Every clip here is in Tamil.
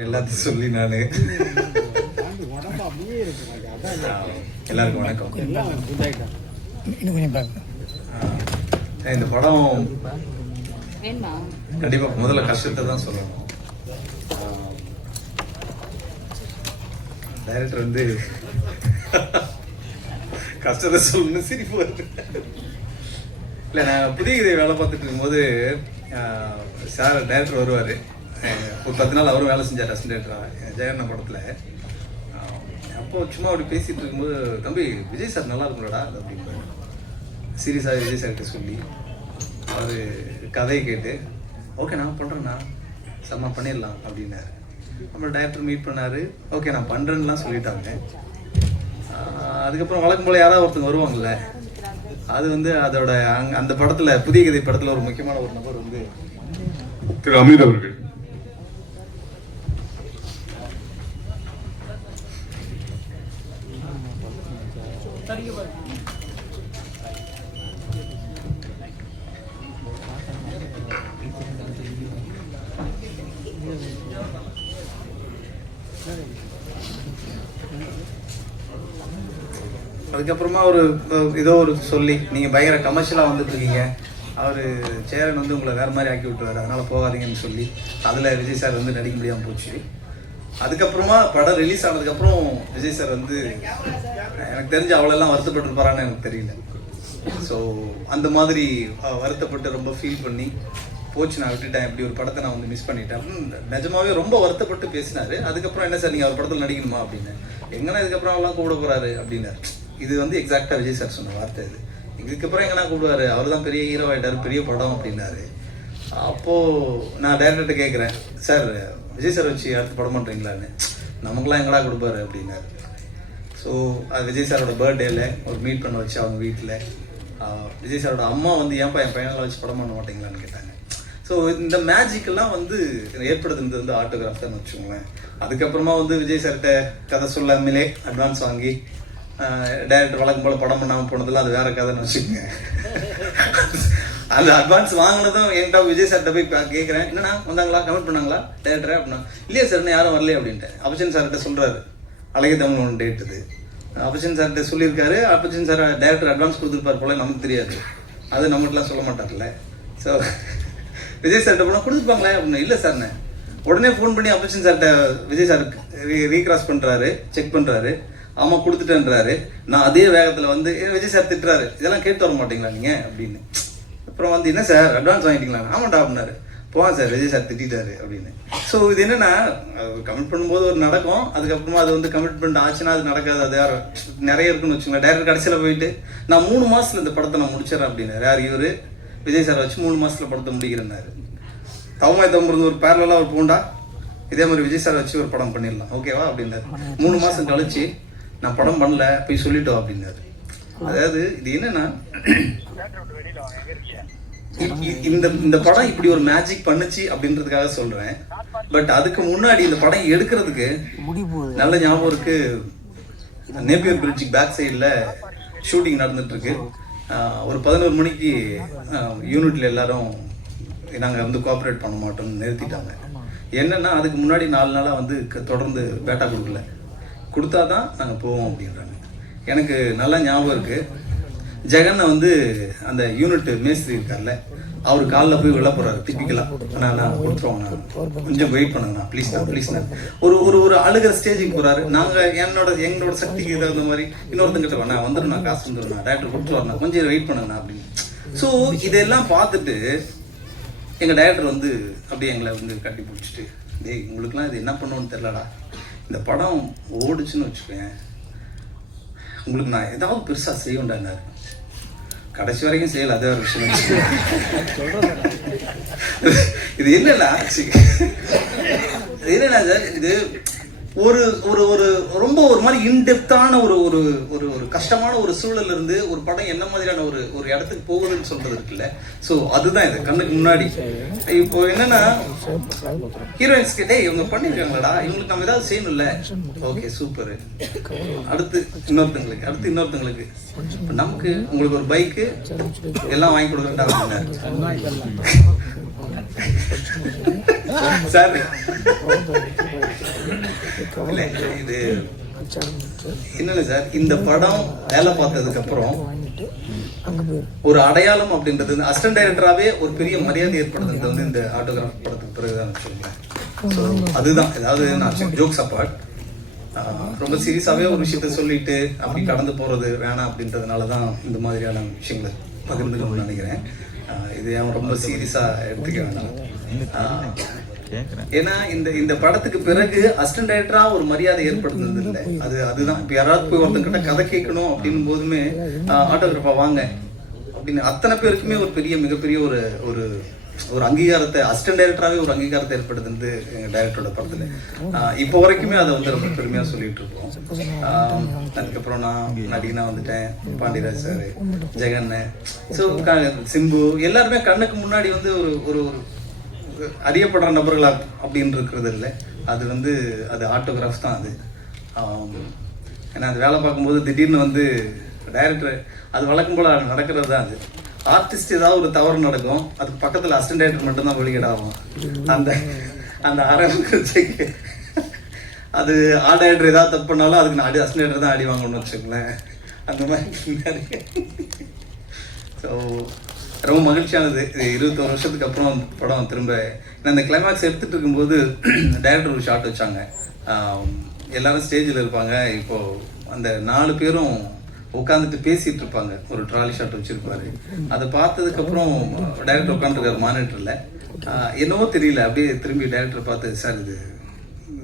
எல்லாத்தையும் சொல்லி நான். எல்லாருக்கும் வணக்கம். இந்த படம் கண்டிப்பா முதல்ல கஷ்டத்தை தான் சொல்லணும். டைரக்டர் வந்து கஷ்டத்தை சொல்லணும்னு சிரிப்பு வருது. இல்லை நான் புதிய வேலை பார்த்துட்டு இருக்கும்போது சார் டைரக்டர் வருவார். ஒரு பத்து நாள் அவரும் வேலை செஞ்சார் அசிஸ்டன்டேட்டராக ஜெயண்ணா படத்தில். அப்போ சும்மா அப்படி பேசிகிட்டு இருக்கும்போது தம்பி விஜய் சார் நல்லா இருக்கும்லடா அது அப்படின்னு சீரியஸாக விஜய் சார்கிட்ட சொல்லி அவர் கதையை கேட்டு ஓகே நான் பண்ணுறேண்ணா செம்ம பண்ணிடலாம் அப்படின்னாரு. அப்புறம் டைரக்டர் மீட் பண்ணார். ஓகே நான் பண்ணுறேன்னுலாம் சொல்லிட்டாங்க. அதுக்கப்புறம் வழக்கம் போல் யாராவது ஒருத்தங்க வருவாங்கல்ல அது வந்து அதோட அங் அந்த படத்தில் புதிய கதை படத்தில் ஒரு முக்கியமான ஒரு நபர் வந்து திரு அமீர் அவர்கள். அதுக்கப்புறமா ஒரு ஏதோ ஒரு சொல்லி நீங்கள் பயங்கர கமர்ஷியலாக வந்துட்டு இருக்கீங்க அவர் சேரன் வந்து உங்களை வேறு மாதிரி ஆக்கி விட்டுருவாரு. அதனால் போகாதீங்கன்னு சொல்லி அதில் விஜய் சார் வந்து நடிக்க முடியாமல் போச்சு. அதுக்கப்புறமா படம் ரிலீஸ் ஆனதுக்கப்புறம் விஜய் சார் வந்து எனக்கு தெரிஞ்சு அவ்வளோலாம் வருத்தப்பட்டிருப்பாரான்னு எனக்கு தெரியல. ஸோ அந்த மாதிரி வருத்தப்பட்டு ரொம்ப ஃபீல் பண்ணி போச்சு நான் விட்டுட்டேன் இப்படி ஒரு படத்தை நான் வந்து மிஸ் பண்ணிட்டேன். அப்படின்னு நிஜமாவே ரொம்ப வருத்தப்பட்டு பேசினாரு. அதுக்கப்புறம் என்ன சார் நீங்கள் அவர் படத்தில் நடிக்கணுமா அப்படின்னு. எங்கன்னா இதுக்கப்புறம் அவெல்லாம் கூப்பிட போறாரு அப்படின்னாரு. இது வந்து எக்ஸாக்டா விஜய் சார் சொன்ன வார்த்தை இது இதுக்கப்புறம் எங்கன்னா கூப்பிடுவாரு அவர் தான் பெரிய ஹீரோ ஆயிட்டாரு பெரிய படம் அப்படின்னாரு. அப்போ நான் டேரக்டர்கிட்ட கேட்குறேன் சார் விஜய் சார் வச்சு அடுத்து படம் பண்ணுறீங்களான்னு நமக்குலாம் எங்கடா கொடுப்பாரு? அப்படின்னாரு. ஸோ அது விஜய் சாரோட பர்த்டேல ஒரு மீட் பண்ண வச்சு அவங்க வீட்டில் விஜய் சாரோட அம்மா வந்து ஏன்ப்பா என் பையனெல்லாம் வச்சு படம் பண்ண மாட்டீங்களான்னு கேட்டாங்க. ஸோ இந்த மேஜிக்கெல்லாம் வந்து ஏற்படுத்துனது வந்து ஆட்டோகிராஃப் தான் வச்சுக்கோங்களேன். அதுக்கப்புறமா வந்து விஜய் சார்கிட்ட கதை சொல்லாமலே அட்வான்ஸ் வாங்கி டைரக்டர் வழக்கம் போல் படம் பண்ணாமல் போனதெல்லாம் அது வேற கதைன்னு வச்சுக்கோங்க. அந்த அட்வான்ஸ் வாங்கினதும் என்கிட்ட விஜய் சார்கிட்ட போய் கேட்குறேன் என்னண்ணா வந்தாங்களா? கமெண்ட் பண்ணாங்களா? டேரக்டரே அப்படின்னா இல்லையா சார் இன்னும் யாரும் வரலையே அப்படின்ட்டு அபிஷன் சார்கிட்ட சொல்கிறாரு அழகிய தமிழ் ஒன்று டேட்டுது இது சார்கிட்ட சொல்லியிருக்காரு. அபிஷன் சார் டேரக்டர் அட்வான்ஸ் கொடுத்துருப்பார் போல நமக்கு தெரியாது. அது நம்மகிட்டலாம் சொல்ல மாட்டார்ல. ஸோ விஜய் சார்கிட்ட போனால் கொடுத்துருப்பாங்களே அப்படின்னு. இல்லை சார்ண்ணே உடனே ஃபோன் பண்ணி அபிஷன் சார்கிட்ட விஜய் சாருக்கு ரீக்ராஸ் பண்ணுறாரு செக் பண்ணுறாரு ஆமாம் கொடுத்துட்டேன்றாரு. நான் அதே வேகத்தில் வந்து விஜய் சார் திட்டுறாரு. இதெல்லாம் கேட்டு வர மாட்டீங்களா நீங்க? அப்படின்னு. அப்புறம் வந்து என்ன சார் அட்வான்ஸ் வாங்கிட்டீங்களா? ஆமாண்டா அப்படின்னாரு. போவான் சார் விஜய் சார் திட்டாரு அப்படின்னு. ஸோ இது என்னன்னா கமிட் பண்ணும்போது ஒரு நடக்கும் அதுக்கப்புறமா அது வந்து கமிட்மெண்ட் ஆச்சுன்னா அது நடக்காது. அது யார் நிறைய இருக்குன்னு வச்சுக்கோங்களேன். டேரக்டர் கடைசியில் போயிட்டு நான் மூணு மாசத்துல இந்த படத்தை நான் முடிச்சிடறேன் அப்படின்னாரு. யார் இவரு? விஜய் சார் வச்சு மூணு மாசத்துல படத்தை முடிக்கிறேன்னாரு. தவமாய் தம்புறது ஒரு பேரலாம் ஒரு பூண்டா இதே மாதிரி விஜய் சார் வச்சு ஒரு படம் பண்ணிடலாம். ஓகேவா அப்படின்னாரு. மூணு மாசம் கழிச்சு நான் படம் பண்ணல போய் சொல்லிட்டோம் அப்படின்னாரு. அதாவது இது என்னன்னா இந்த இந்த படம் இப்படி ஒரு மேஜிக் பண்ணுச்சு அப்படின்றதுக்காக சொல்றேன். பட் அதுக்கு முன்னாடி இந்த படம் எடுக்கிறதுக்கு நல்ல ஞாபகம் இருக்கு. நேப்பியர் பிரிட்ஜுக்கு பேக் சைடில் ஷூட்டிங் நடந்துட்டு இருக்கு ஒரு பதினோரு மணிக்கு யூனிட்ல எல்லாரும் நாங்கள் வந்து கோஆப்ரேட் பண்ண மாட்டோம்னு நிறுத்திட்டாங்க. என்னன்னா அதுக்கு முன்னாடி நாலு நாளாக வந்து தொடர்ந்து பேட்டா கொடுக்கல. கொடுத்தா தான் நாங்கள் போவோம் அப்படின்றாங்க. எனக்கு நல்லா ஞாபகம் இருக்கு. ஜெகனை வந்து அந்த யூனிட் மேஸ்திரி இருக்கார்ல அவர் காலில் போய் விழ போகிறாரு திப்பிக்கலாம் ஆனால் நான் கொடுத்துருவோங்கண்ணா கொஞ்சம் வெயிட் பண்ணுங்கண்ணா ப்ளீஸ்ண்ணா ப்ளீஸ்ண்ணா ஒரு ஒரு ஒரு அழுகிற ஸ்டேஜுக்கு போகிறாரு நாங்கள் என்னோட எங்களோட சக்திக்கு தகுந்த மாதிரி இன்னொருத்தங்கிட்ட நான் வந்துடும் நான் காசு வந்துடும் டேரக்டர் கொடுத்துருவாருண்ணா கொஞ்சம் வெயிட் பண்ணுங்கண்ணா அப்படின்னு. ஸோ இதெல்லாம் பார்த்துட்டு எங்கள் டைரக்டர் வந்து அப்படியே எங்களை வந்து கட்டி பிடிச்சிட்டு டேய் உங்களுக்குலாம் இது என்ன பண்ணுவோன்னு தெரிலடா இந்த படம் ஓடுச்சுன்னு வச்சுக்கேன் உங்களுக்கு நான் ஏதாவது பெருசாக செய்வேன்டாரு கடைசி வரைக்கும் செய்யல அதே ஒரு விஷயம் இது என்னன்னா இது என்னன்னா சார்? இது ஒரு ஒரு ஒரு ரொம்ப ஒரு மாதிரி இன்டெப்தான ஒரு ஒரு ஒரு ஒரு கஷ்டமான ஒரு சூழல்ல இருந்து ஒரு படம் என்ன மாதிரியான ஒரு ஒரு இடத்துக்கு போகுதுன்னு சொல்றது இருக்குல்ல. சோ அதுதான் இது. கண்ணுக்கு முன்னாடி. இப்போ என்னன்னா ஹீரோயின்ஸ் கிட்டே இவங்க பண்ணிருக்காங்களடா? இவங்களுக்கு நம்ம ஏதாவது செய்யணும்ல. ஓகே சூப்பர் அடுத்து இன்னொருத்தங்களுக்கு அடுத்து இன்னொருத்தங்களுக்கு. நமக்கு உங்களுக்கு ஒரு பைக்கு எல்லாம் வாங்கி அப்படின்னாரு சார். இது என்னல்ல சார் இந்த படம் வேலை பார்த்ததுக்கு அப்புறம் ஒரு அடையாளம் அப்படின்றது அசிஸ்டன்ட் டைரக்டராகவே ஒரு பெரிய மரியாதை ஏற்படுத்துறது வந்து இந்த ஆட்டோகிராஃப் படத்துக்கு பிறகுதான் வச்சுக்கோங்களேன் ஸோ அதுதான். ஏதாவது நான் ஜோக்ஸ் அப்பார்ட் ரொம்ப சீரியஸாகவே ஒரு விஷயத்த சொல்லிட்டு அப்படி கடந்து போகிறது வேணாம் அப்படின்றதுனால தான் இந்த மாதிரியான விஷயங்களை பகிர்ந்துக்கணும்னு நினைக்கிறேன். இது ரொம்ப சீரியஸாக எடுத்துக்க வேண்டாம் ஏன்னா இந்த இந்த படத்துக்கு பிறகு அசிஸ்டன்ட் டைரக்டரா ஒரு மரியாதை ஏற்படுத்துறது இல்லை அது அதுதான். இப்போ யாராவது போய் ஒருத்தங்கிட்ட கதை கேட்கணும் அப்படின்னும் போதுமே ஆட்டோகிராஃபா வாங்க. அப்படின்னு அத்தனை பேருக்குமே ஒரு பெரிய மிகப்பெரிய ஒரு ஒரு ஒரு அங்கீகாரத்தை அசிஸ்டன்ட் டைரக்டராகவே ஒரு அங்கீகாரத்தை ஏற்படுத்துறது எங்க டைரக்டரோட படத்துல. இப்போ வரைக்குமே அதை வந்து ரொம்ப பெருமையா சொல்லிட்டு இருக்கோம். ஆஹ் அதுக்கப்புறம் நான் நடிகனா வந்துட்டேன். பாண்டியராஜ் சார் ஜெகன்னு ஸோ சிம்பு எல்லாருமே கண்ணுக்கு முன்னாடி வந்து ஒரு ஒரு ஒரு அறியப்படுற நபர்களாக அப்படின்னு இருக்கிறது இல்லை. அது வந்து அது ஆட்டோகிராஃப் தான் அது. ஏன்னா அது வேலை பார்க்கும்போது திடீர்னு வந்து டைரக்டர் அது வழக்கம் போல நடக்கிறது தான் அது. ஆர்டிஸ்ட் ஏதாவது ஒரு தவறு நடக்கும் அதுக்கு பக்கத்தில் அசிஸ்டன்ட் டைரக்டர் மட்டும்தான் வெளியிடாகும் அந்த அந்த ஆரம்பிக்கிறதுக்கு அது ஆ டைரக்டர் ஏதாவது தப்பு பண்ணாலும் அதுக்கு நான் அடி அசிஸ்டன்ட் டைரக்டர் தான் அடி வாங்கணும்னு வச்சுக்கோங்களேன். அந்த மாதிரி நிறைய. ஸோ ரொம்ப மகிழ்ச்சியானது. இது இருபத்தொரு வருஷத்துக்கு அப்புறம் படம் திரும்ப நான் அந்த கிளைமேக்ஸ் எடுத்துகிட்டு இருக்கும்போது டைரக்டர் ஒரு ஷாட் வச்சாங்க. எல்லாரும் ஸ்டேஜில் இருப்பாங்க. இப்போது அந்த நாலு பேரும் உட்காந்துட்டு பேசிகிட்டு இருப்பாங்க. ஒரு ட்ராலி ஷாட் வச்சுருப்பாரு. அதை பார்த்ததுக்கப்புறம் டைரக்டர் உட்காந்துருக்காரு மானிட்டரில் என்னவோ தெரியல. அப்படியே திரும்பி டைரக்டர் பார்த்து சார் இது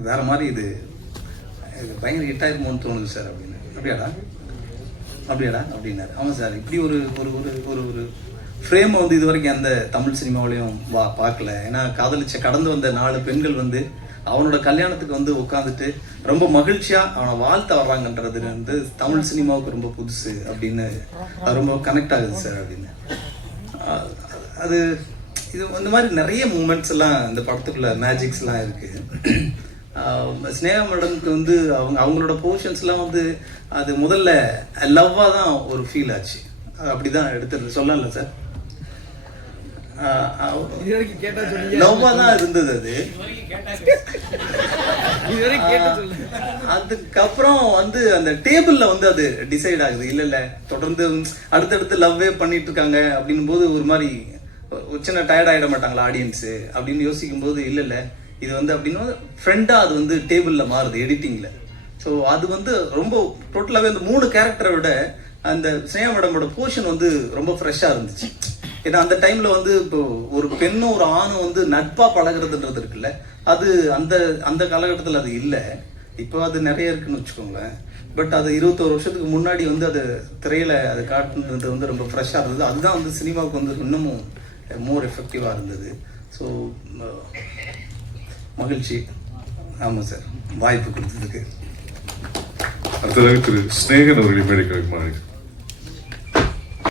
வேறு மாதிரி இது இது பயங்கர ஹிட் ஆயிருமோன்னு தோணுது சார் அப்படின்னு. அப்படியாடா? அப்படியாடா? அப்படின்னாரு. ஆமாம் சார். இப்படி ஒரு ஒரு ஒரு ஒரு ஒரு ஃப்ரேம் வந்து இது வரைக்கும் அந்த தமிழ் சினிமாவிலையும் வா பார்க்கல. ஏன்னா காதலிச்ச கடந்து வந்த நாலு பெண்கள் வந்து அவனோட கல்யாணத்துக்கு வந்து உட்காந்துட்டு ரொம்ப மகிழ்ச்சியா அவனை வாழ்த்த வர்றாங்கன்றது வந்து தமிழ் சினிமாவுக்கு ரொம்ப புதுசு அப்படின்னு அது ரொம்ப கனெக்ட் ஆகுது சார் அப்படின்னு. அது இது இந்த மாதிரி நிறைய மூமெண்ட்ஸ் எல்லாம் இந்த படத்துக்குள்ள மேஜிக்ஸ் எல்லாம் இருக்கு. ஸ்னேகா மேடம்க்கு வந்து அவங்க அவங்களோட போர்ஷன்ஸ்லாம் வந்து அது முதல்ல லவ்வாக தான் ஒரு ஃபீல் ஆச்சு. அது அப்படிதான் எடுத்தது சொல்லல சார் லவ்வாக தான் இருந்தது அது. அதுக்கப்புறம் வந்து அந்த டேபிள்ல வந்து அது டிசைட் ஆகுது. இல்ல இல்ல தொடர்ந்து அடுத்தடுத்து லவ்வே பண்ணிட்டு இருக்காங்க அப்படின்னும் போது ஒரு மாதிரி ஒரு சின்ன டயர்ட் ஆயிட மாட்டாங்களா ஆடியன்ஸ் அப்படின்னு யோசிக்கும் போது இல்ல இல்ல இது வந்து அப்படின்னா ஃப்ரெண்டா அது வந்து டேபிள்ல மாறுது எடிட்டிங்ல ஸோ அது வந்து ரொம்ப டோட்டலாகவே அந்த மூணு கேரக்டரை விட அந்த ஸ்னேகா மேடமோட போர்ஷன் வந்து ரொம்ப ஃப்ரெஷ்ஷாக இருந்துச்சு. ஏன்னா அந்த டைம்ல வந்து இப்போ ஒரு பெண்ணும் ஒரு ஆணும் வந்து நட்பா பழகுறதுன்றது இருக்குல்ல. அது அந்த அந்த காலகட்டத்தில் அது இல்லை. இப்போ அது நிறைய இருக்குன்னு வச்சுக்கோங்களேன். பட் அது இருபத்தோரு வருஷத்துக்கு முன்னாடி வந்து அது திரையில அது காட்டுனது வந்து ரொம்ப ஃப்ரெஷ்ஷாக இருந்தது. அதுதான் வந்து சினிமாவுக்கு வந்து இன்னமும் மோர் எஃபெக்டிவாக இருந்தது. ஸோ மகிழ்ச்சி. ஆமாம் சார் வாய்ப்பு கொடுத்ததுக்கு. அடுத்ததாக திரு. ஸ்நேகன் அவர்களை மேடைக்கு மாறி.